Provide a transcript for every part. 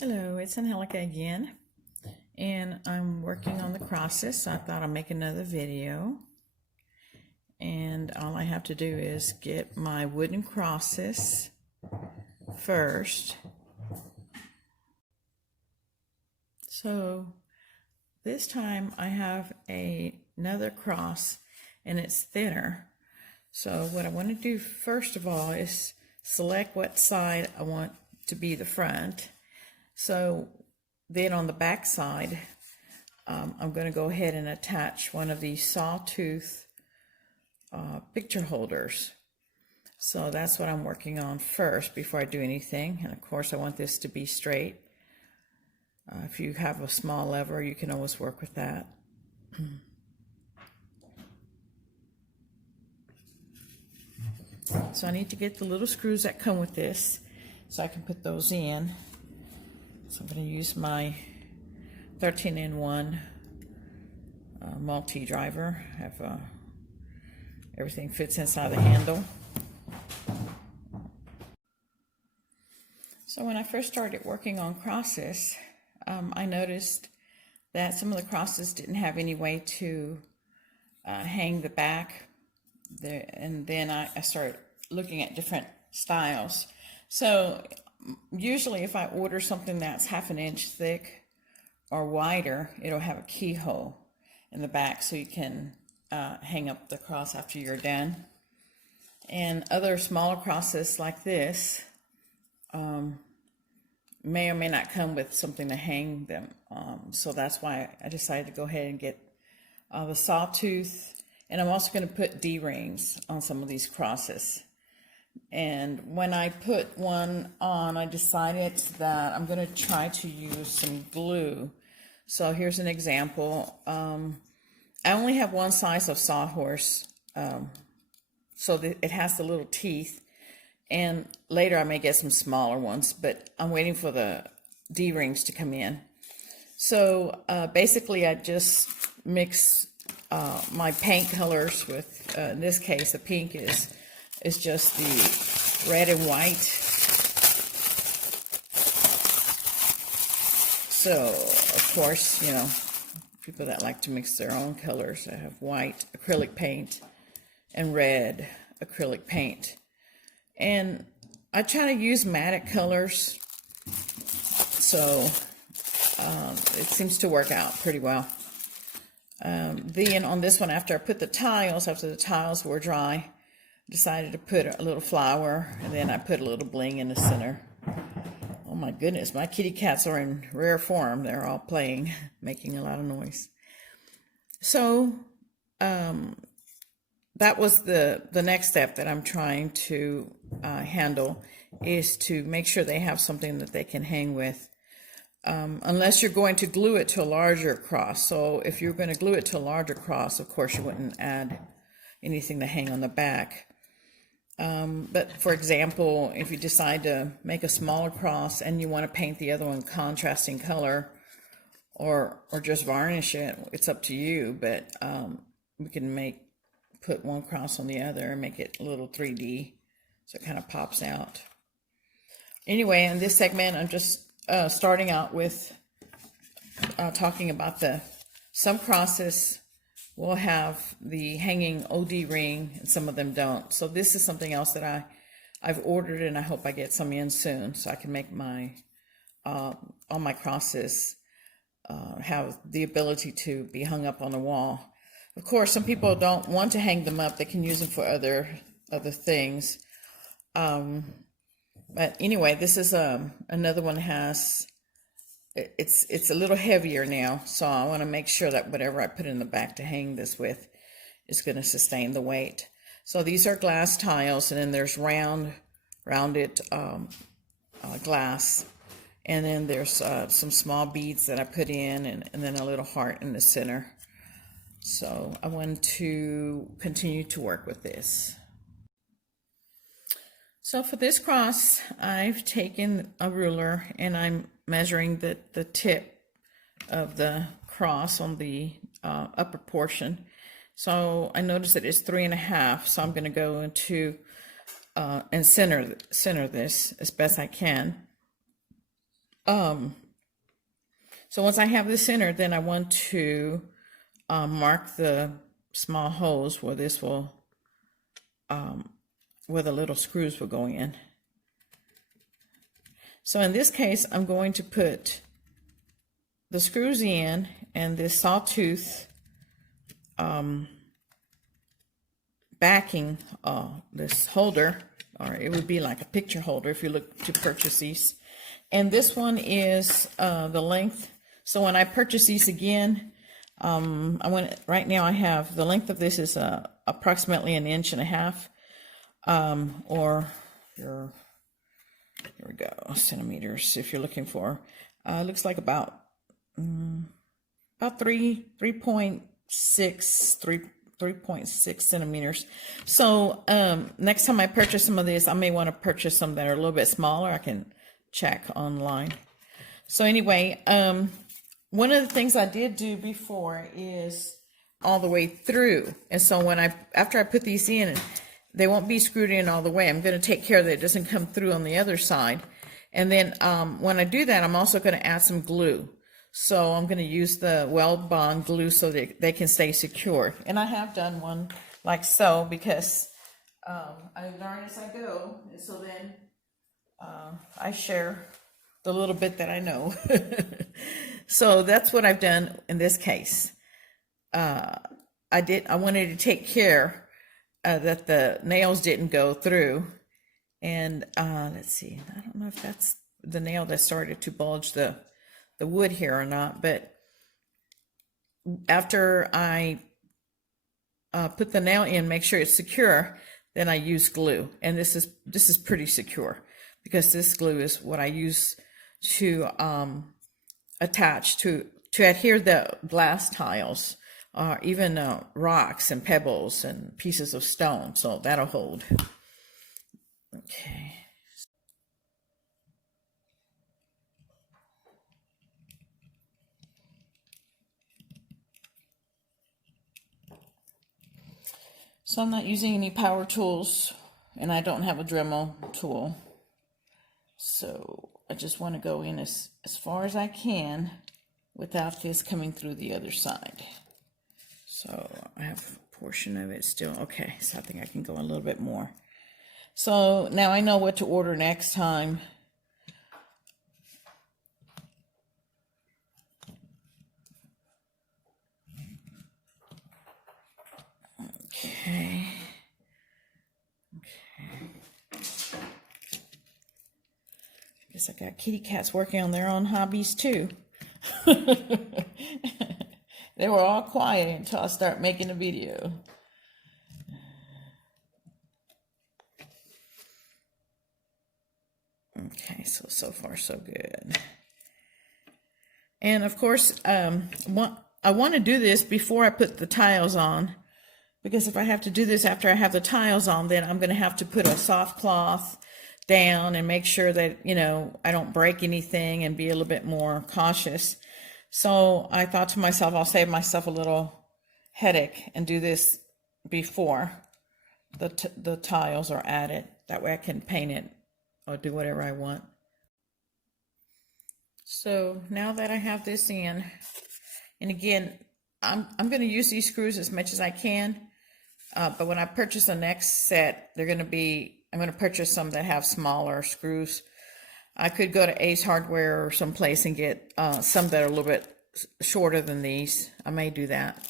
Hello, it's Angelica again, and I'm working on the crosses, so I thought I'd make another video. And all I have to do is get my wooden crosses first. So this time I have another cross, and it's thinner. So what I want to do first of all is select what side I want to be the front. So then on the back side, I'm going to go ahead and attach one of these sawtooth picture holders. So that's what I'm working on first before I do anything. And of course I want this to be straight. If you have a small lever, you can always work with that. So I need to get the little screws that come with this so I can put those in. So I'm going to use my 13-in-1 multi-driver. Everything fits inside the handle. So when I first started working on crosses, I noticed that some of the crosses didn't have any way to hang the back there, and then I started looking at different styles. So usually if I order something that's 1/2 inch thick or wider, it'll have a keyhole in the back so you can hang up the cross after you're done. And other smaller crosses like this may or may not come with something to hang them. So that's why I decided to go ahead and get the sawtooth, and I'm also going to put D-rings on some of these crosses. And when I put one on, I decided that I'm going to try to use some glue. So here's an example. I only have one size of sawhorse, so that it has the little teeth. And later I may get some smaller ones, but I'm waiting for the D-rings to come in. So basically I just mix my paint colors with, in this case, the pink is just the red and white. So, of course, you know, people that like to mix their own colors, I have white acrylic paint and red acrylic paint. And I try to use matte colors, so it seems to work out pretty well. Then on this one, after the tiles were dry, decided to put a little flower, and then I put a little bling in the center. Oh my goodness, my kitty cats are in rare form. They're all playing, making a lot of noise. So that was the next step that I'm trying to handle, is to make sure they have something that they can hang with. Unless you're going to glue it to a larger cross. So if you're going to glue it to a larger cross, of course you wouldn't add anything to hang on the back. But for example, if you decide to make a smaller cross and you want to paint the other one contrasting color, or just varnish it, it's up to you. But we can put one cross on the other and make it a little 3D, so it kind of pops out. Anyway, in this segment, I'm just starting out with talking about some crosses will have the hanging OD ring and some of them don't. So this is something else that I've ordered, and I hope I get some in soon so I can make my all my crosses have the ability to be hung up on the wall. Of course, some people don't want to hang them up. They can use them for other things. But anyway, this is another one has, it's a little heavier now, so I want to make sure that whatever I put in the back to hang this with is going to sustain the weight. So these are glass tiles, and then there's rounded glass, and then there's some small beads that I put in, and then a little heart in the center. So I want to continue to work with this. So for this cross, I've taken a ruler and I'm measuring the tip of the cross on the upper portion. So I noticed that it's 3.5, so I'm going to go into and center this as best I can. So once I have this centered, then I want to mark the small holes where this will, where the little screws will go in. So in this case, I'm going to put the screws in and this sawtooth backing, this holder, or it would be like a picture holder if you look to purchase these. And this one is the length. So when I purchase these again, right now I have the length of this is approximately 1.5 inches, or here we go, centimeters if you're looking for. It looks like about 3.6 centimeters. So next time I purchase some of these, I may want to purchase some that are a little bit smaller. I can check online. So anyway, one of the things I did do before is all the way through. And so after I put these in, they won't be screwed in all the way. I'm going to take care that it doesn't come through on the other side. And then when I do that, I'm also going to add some glue. So I'm going to use the weld bond glue so that they can stay secure. And I have done one like so because I learn as I go. And so then I share the little bit that I know. So that's what I've done in this case. I wanted to take care that the nails didn't go through. And let's see, I don't know if that's the nail that started to bulge the wood here or not, but after I put the nail in, make sure it's secure, then I use glue. And this is pretty secure because this glue is what I use to attach to adhere the glass tiles, or even rocks and pebbles and pieces of stone. So that'll hold. Okay. So I'm not using any power tools, and I don't have a Dremel tool. So I just want to go in as far as I can without this coming through the other side. So I have a portion of it still. Okay, so I think I can go a little bit more. So now I know what to order next time. Okay. Guess I got kitty cats working on their own hobbies too. They were all quiet until I start making a video. Okay, so far so good. And of course, I want to do this before I put the tiles on, because if I have to do this after I have the tiles on, then I'm going to have to put a soft cloth down and make sure that, I don't break anything and be a little bit more cautious. So I thought to myself, I'll save myself a little headache and do this before the tiles are added. That way I can paint it or do whatever I want. So now that I have this in, and again, I'm going to use these screws as much as I can. But when I purchase the next set, I'm going to purchase some that have smaller screws. I could go to Ace Hardware or someplace and get some that are a little bit shorter than these. I may do that.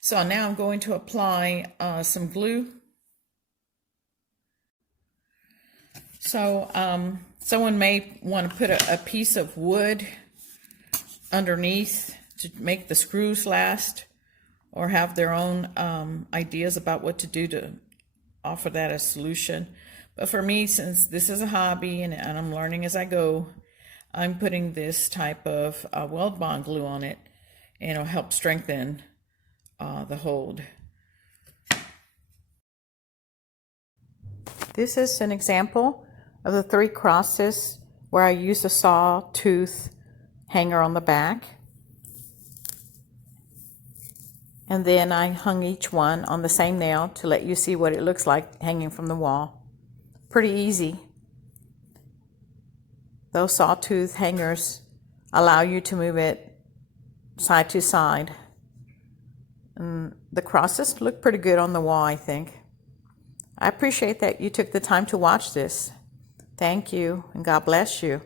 So now I'm going to apply some glue. So someone may want to put a piece of wood underneath to make the screws last, or have their own ideas about what to do to offer that as solution. But for me, since this is a hobby and I'm learning as I go, I'm putting this type of weld bond glue on it, and it'll help strengthen the hold. This is an example of the 3 crosses where I used a sawtooth hanger on the back. And then I hung each one on the same nail to let you see what it looks like hanging from the wall. Pretty easy. those sawtooth hangers allow you to move it side to side. And the crosses look pretty good on the wall, I think. I appreciate that you took the time to watch this. Thank you, and God bless you.